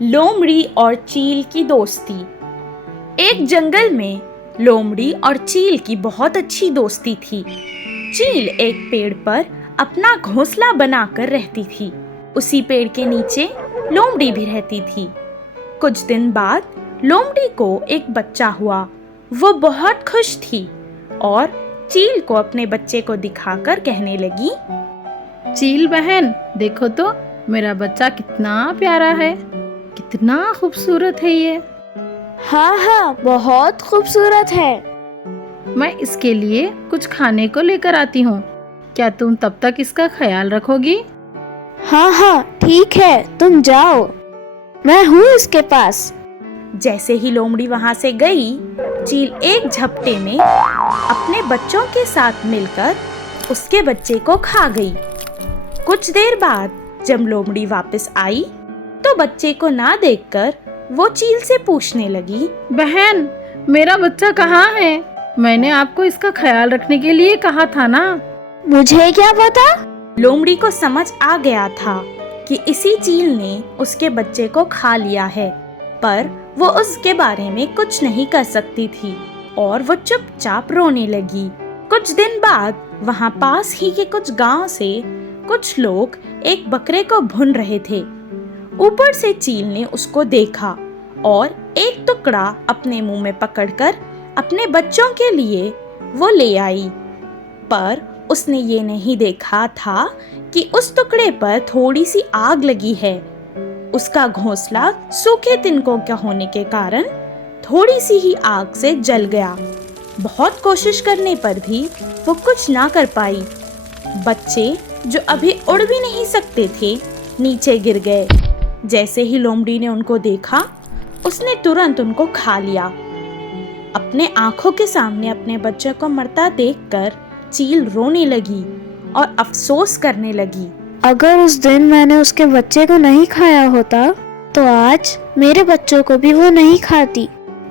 लोमड़ी और चील की दोस्ती। एक जंगल में लोमड़ी और चील की बहुत अच्छी दोस्ती थी। चील एक पेड़ पर अपना घोंसला बनाकर रहती थी। उसी पेड़ के नीचे लोमड़ी भी रहती थी। कुछ दिन बाद लोमड़ी को एक बच्चा हुआ। वो बहुत खुश थी और चील को अपने बच्चे को दिखाकर कहने लगी, चील बहन, देखो तो मेरा बच्चा कितना प्यारा है, कितना खूबसूरत है ये। हाँ, बहुत खूबसूरत है। मैं इसके लिए कुछ खाने को लेकर आती हूँ। क्या तुम तब तक इसका ख्याल रखोगी? हाँ, ठीक है, तुम जाओ, मैं हूँ इसके पास। जैसे ही लोमड़ी वहां से गई, चील एक झपटे में अपने बच्चों के साथ मिलकर उसके बच्चे को खा गई। कुछ देर बाद जब लोमड़ी वापस आई तो बच्चे को ना देखकर वो चील से पूछने लगी, बहन, मेरा बच्चा कहाँ है? मैंने आपको इसका ख्याल रखने के लिए कहा था ना। मुझे क्या पता? लोमड़ी को समझ आ गया था कि इसी चील ने उसके बच्चे को खा लिया है, पर वो उसके बारे में कुछ नहीं कर सकती थी और वो चुपचाप रोने लगी। कुछ दिन बाद वहाँ पास ही के कुछ गांव से कुछ लोग एक बकरे को भून रहे थे। ऊपर से चील ने उसको देखा और एक टुकड़ा अपने मुंह में पकड़कर अपने बच्चों के लिए वो ले आई। पर उसने ये नहीं देखा था कि उस टुकड़े पर थोड़ी सी आग लगी है। उसका घोंसला सूखे तिनकों का होने के कारण थोड़ी सी ही आग से जल गया। बहुत कोशिश करने पर भी वो कुछ ना कर पाई। बच्चे जो अभी उड़ भी नहीं सकते थे, नीचे गिर गए। जैसे ही लोमड़ी ने उनको देखा, उसने तुरंत उनको खा लिया। अपने आंखों के सामने अपने बच्चे को मरता देखकर चील रोने लगी और अफसोस करने लगी। अगर उस दिन मैंने उसके बच्चे को नहीं खाया होता तो आज मेरे बच्चों को भी वो नहीं खाती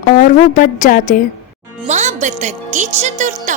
और वो बच जाते। माँ बतख की चतुरता।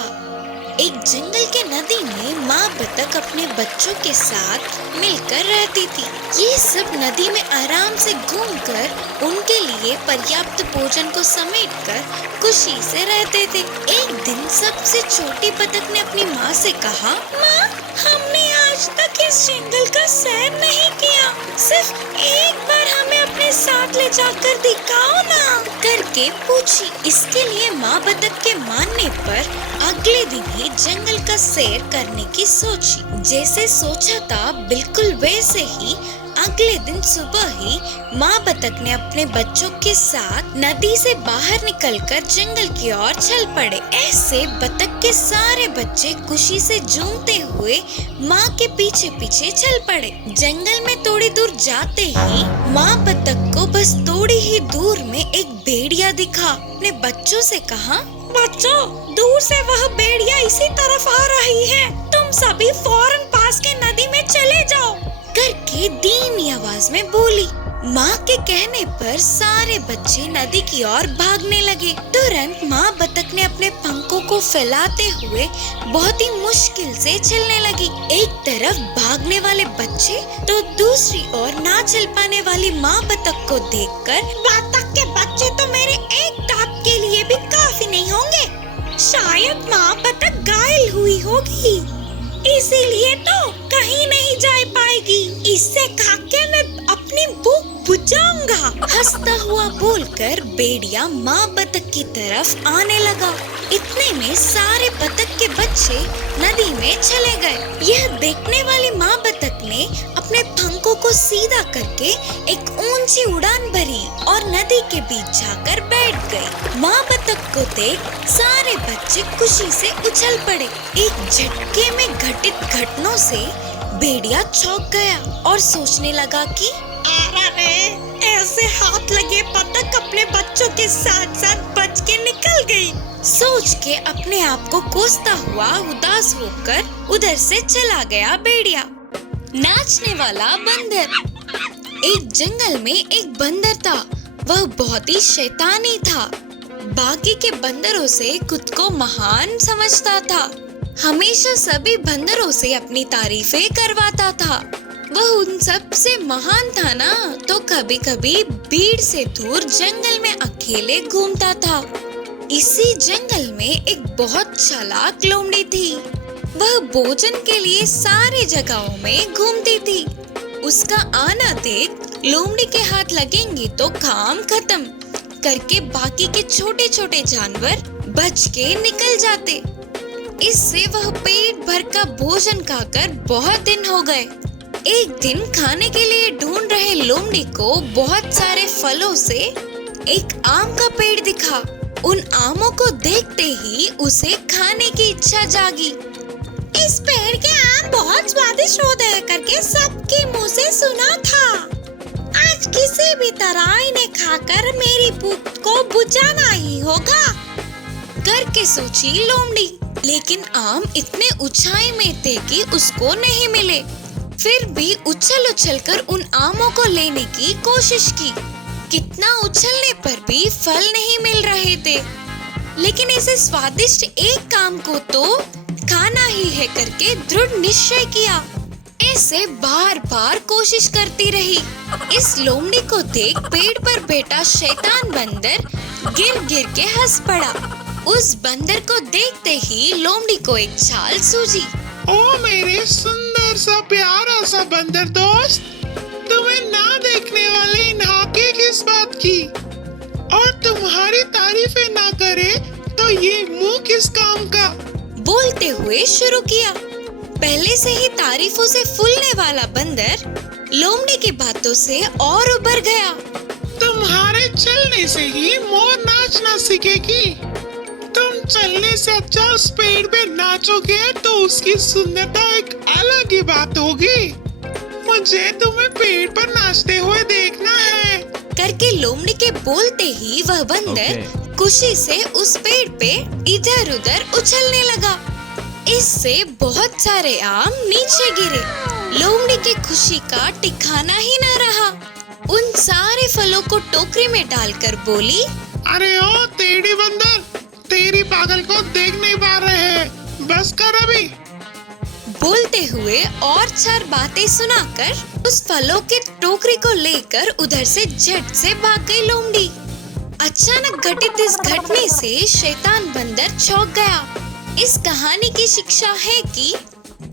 एक जंगल के नदी में माँ बतख अपने बच्चों के साथ मिलकर रहती थी। ये सब नदी में आराम से घूमकर उनके लिए पर्याप्त भोजन को समेटकर खुशी से रहते थे। एक दिन सबसे छोटी बतख ने अपनी माँ से कहा, माँ, हमने आज तक इस जंगल का सैर नहीं किया, सिर्फ एक बार हमें अपने साथ ले जाकर दिखाओ ना, करके पूछी। इसके लिए माँ बतख के मानने पर अगले दिन ही जंगल का सैर करने की सोची। जैसे सोचा था बिल्कुल वैसे ही अगले दिन सुबह ही माँ बतख ने अपने बच्चों के साथ नदी से बाहर निकलकर जंगल की ओर चल पड़े। ऐसे बतख के सारे बच्चे खुशी से झूमते हुए माँ के पीछे पीछे चल पड़े। जंगल में थोड़ी दूर जाते ही माँ बतख को बस थोड़ी ही दूर में एक भेड़िया दिखा। अपने बच्चों से कहा, बच्चों, दूर से वह भेड़िया इसी तरफ आ रही है, तुम सभी फौरन पास के नदी में चले जाओ, करके धीमी आवाज में बोली। माँ के कहने पर सारे बच्चे नदी की ओर भागने लगे। तुरंत माँ बतख ने अपने पंखों को फैलाते हुए बहुत ही मुश्किल से चलने लगी। एक तरफ भागने वाले बच्चे तो दूसरी ओर ना चल पाने वाली माँ बतख को देखकर, बतख के बच्चे तो मेरे एक टाप के लिए भी काफी नहीं होंगे, शायद माँ बतख घायल हुई होगी, इसीलिए तो कहीं नहीं जा पाएगी, इससे खाके मैं अपनी भूख बुझाऊंगा। हंसता हुआ बोलकर भेड़िया माँ बतख की तरफ आने लगा। इतने में सारे बतख के बच्चे नदी में चले गए। यह देखने वाली माँ बतख ने अपने पंखों को सीधा करके एक ऊंची उड़ान भरी और नदी के बीच जाकर बैठ गई। माँ बतख को देख सारे बच्चे खुशी से उछल पड़े। एक झटके में घटित घटनाओं से भेड़िया चौंक गया और सोचने लगा कि अरे, ऐसे हाथ लगे बतख अपने बच्चों के साथ साथ बच के निकल गई। सोच के अपने आप को कोसता हुआ उदास होकर उधर से चला गया भेड़िया। नाचने वाला बंदर। एक जंगल में एक बंदर था। वह बहुत ही शैतानी था। बाकी के बंदरों से खुद को महान समझता था। हमेशा सभी बंदरों से अपनी तारीफें करवाता था। वह उन सब से महान था ना, तो कभी कभी भीड़ से दूर जंगल में अकेले घूमता था। इसी जंगल में एक बहुत चालाक लोमड़ी थी। वह भोजन के लिए सारी जगहों में घूमती थी। उसका आना देख लोमड़ी के हाथ लगेंगे तो काम खत्म करके बाकी के छोटे छोटे जानवर बच के निकल जाते। इससे वह पेट भर का भोजन खाकर बहुत दिन हो गए। एक दिन खाने के लिए ढूंढ रहे लोमड़ी को बहुत सारे फलों से एक आम का पेड़ दिखा। उन आमों को देखते ही उसे खाने की इच्छा जागी। इस पेड़ के आम बहुत स्वादिष्ट होते हैं करके सबके मुंह से सुना था। आज किसी भी तरह इन्हें खाकर मेरी भूख को बुझाना ही होगा करके सोची लोमड़ी। लेकिन आम इतने ऊंचाई में थे कि उसको नहीं मिले। फिर भी उछल उछल कर उन आमों को लेने की कोशिश की। कितना उछलने पर भी फल नहीं मिल रहे थे। लेकिन ऐसे स्वादिष्ट एक आम को तो खाना ही है करके दृढ़ निश्चय किया। ऐसे बार बार कोशिश करती रही। इस लोमड़ी को देख पेड़ पर बैठा शैतान बंदर गिर गिर के हंस पड़ा। उस बंदर को देखते ही लोमड़ी को एक चाल सूझी। ओ मेरे सुंदर सा प्यारा सा बंदर दोस्त, तुम्हें ना देखने वाले इन हाके किस बात की, और तुम्हारी तारीफें ना करे तो ये मुंह किस काम का। बोलते हुए शुरू किया। पहले से ही तारीफों से फूलने वाला बंदर लोमड़ी की बातों से और उभर गया। तुम्हारे चलने से ही मोर नाचना सीखेगी। तुम चलने से अच्छा उस पेड़ पे नाचोगे तो उसकी सुंदरता एक अलग ही बात होगी। मुझे तुम्हें पेड़ पर नाचते हुए देखना है करके लोमड़ी के बोलते ही वह बंदर खुशी से उस पेड़ पे इधर उधर उछलने लगा। इससे बहुत सारे आम नीचे गिरे। लोमड़ी की खुशी का ठिकाना ही न रहा। उन सारे फलों को टोकरी में डालकर बोली, अरे ओ टेढ़ी बंदर, तेरी पागल को देख नहीं पा रहे हैं, बस कर अभी। बोलते हुए और चार बातें सुनाकर उस फलों के टोकरी को लेकर उधर से झट से भाग गई लोमड़ी। अचानक घटित इस घटने से शैतान बंदर चौंक गया। इस कहानी की शिक्षा है कि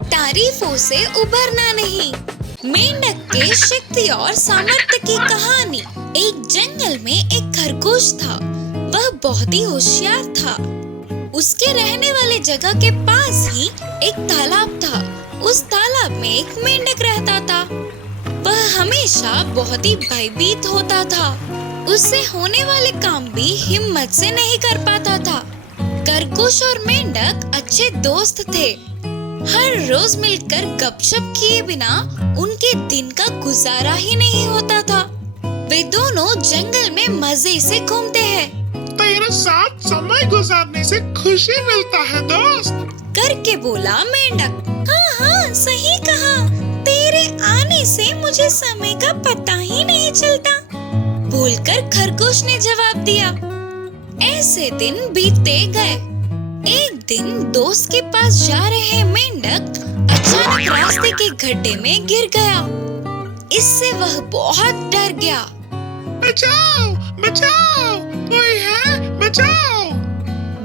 तारीफों से उभरना नहीं। मेंढक के शक्ति और सामर्थ्य की कहानी। एक जंगल में एक खरगोश था। वह बहुत ही होशियार था। उसके रहने वाले जगह के पास ही एक तालाब था। उस तालाब में एक मेंढक रहता था। वह हमेशा बहुत ही भयभीत होता था। उससे होने वाले काम भी हिम्मत से नहीं कर पाता था। खरगोश और मेंढक अच्छे दोस्त थे। हर रोज मिलकर गपशप किए बिना उनके दिन का गुजारा ही नहीं होता था। वे दोनों जंगल में मजे से घूमते हैं। तेरे साथ समय गुजारने से खुशी मिलता है दोस्त करके बोला मेंढक। हाँ हाँ सही कहा। तेरे आने से मुझे समय का पता ही नहीं चलता बोलकर खरगोश ने जवाब दिया। ऐसे दिन बीतते गए। एक दिन दोस्त के पास जा रहे मेंढक अचानक रास्ते के गड्ढे में गिर गया। इससे वह बहुत डर गया। बचाओ बचाओ, कोई है, बचाओ।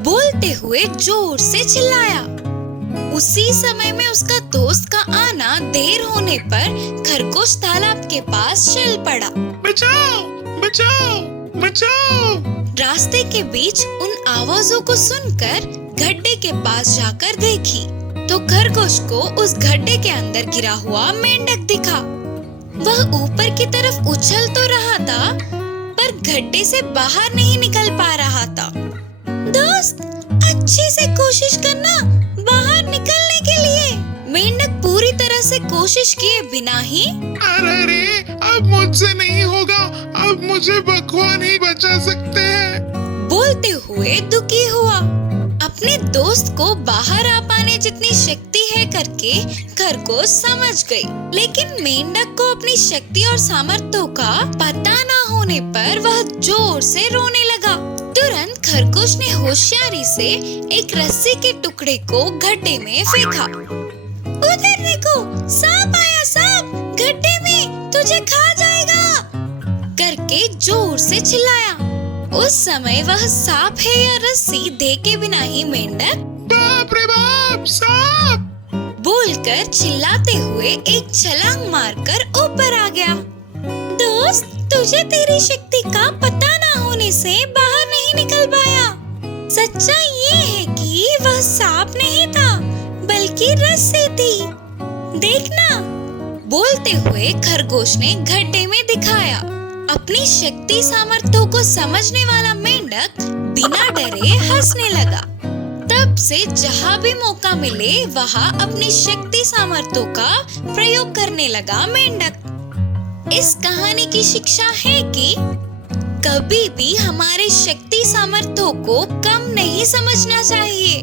बोलते हुए जोर से चिल्लाया। उसी समय में उसका दोस्त का आना देर होने पर खरगोश तालाब के पास चल पड़ा। बचाओ बचाओ बचाओ। रास्ते के बीच उन आवाजों को सुनकर गड्ढे के पास जाकर देखी तो खरगोश को उस गड्ढे के अंदर गिरा हुआ मेंढक दिखा। वह ऊपर की तरफ उछल तो रहा था पर गड्ढे से बाहर नहीं निकल पा रहा था। दोस्त अच्छे से कोशिश करना बाहर निकलने के लिए। मेंढक पूरी तरह से कोशिश किए बिना ही अरे रे, अब मुझसे नहीं होगा, अब मुझे भगवान ही बचा सकते हैं बोलते हुए दुखी हुआ। अपने दोस्त को बाहर आ पाने जितनी शक्ति है करके खरगोश समझ गई। लेकिन मेंढक को अपनी शक्ति और सामर्थ्यों का पता न होने पर वह जोर से रोने लगा। तुरंत खरगोश ने होशियारी से एक रस्सी के टुकड़े को गड्ढे में फेंका। उधर देखो, सांप आया, सांप तुझे खा जाएगा करके जोर से चिल्लाया। उस समय वह सांप है या रस्सी देखे बिना ही मेंढक बाप रे बाप, सांप! बोलकर चिल्लाते हुए एक छलांग मारकर ऊपर आ गया। दोस्त, तुझे तेरी शक्ति का पता ना होने से बाहर नहीं निकल पाया। सच्चाई ये है कि वह सांप नहीं था बल्कि रस्सी थी। देखना, बोलते हुए खरगोश ने गड्ढे में दिखाया। अपनी शक्ति सामर्थ्यों को समझने वाला मेंढक बिना डरे हंसने लगा। तब से जहाँ भी मौका मिले वहाँ अपनी शक्ति सामर्थ्यों का प्रयोग करने लगा मेंढक। इस कहानी की शिक्षा है कि कभी भी हमारे शक्ति सामर्थ्यों को कम नहीं समझना चाहिए।